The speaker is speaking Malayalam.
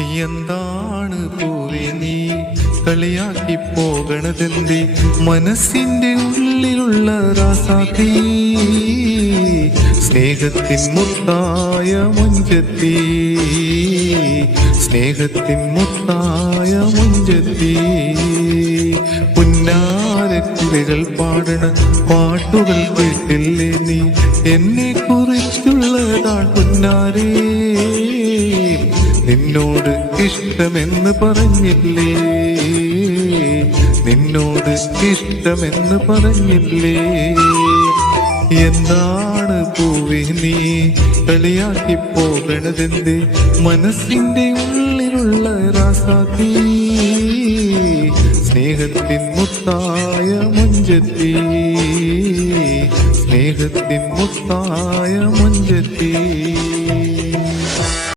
എന്താണ് പൂവേ നീ? കളിയാക്കി പോകണതെന്തി? മനസ്സിന്റെ ഉള്ളിലുള്ള രാസാക്കി സ്നേഹത്തിൻ മുത്തായ മുഞ്ചത്തി. സ്നേഹത്തിൻ മുത്തായ മുഞ്ചത്തി. പുന്നാരക്കുലികൾ പാടണ പാട്ടുകൾ കേട്ടില്ലേ നീ? എന്നെ കുറിച്ചുള്ളതാൾ പുന്നാരേ. നിന്നോട് ഇഷ്ടമെന്ന് പറഞ്ഞില്ലേ? നിന്നോട് ഇഷ്ടമെന്ന് പറഞ്ഞില്ലേ? എന്താണ് പൂവി നീ? കളിയാക്കി പോകണതെന്റെ മനസ്സിന്റെ ഉള്ളിലുള്ള രാസാത്തി സ്നേഹത്തിൻ മുത്തായ മുഞ്ചത്തി. സ്നേഹത്തിൻ മുത്തായ മുഞ്ചത്തി.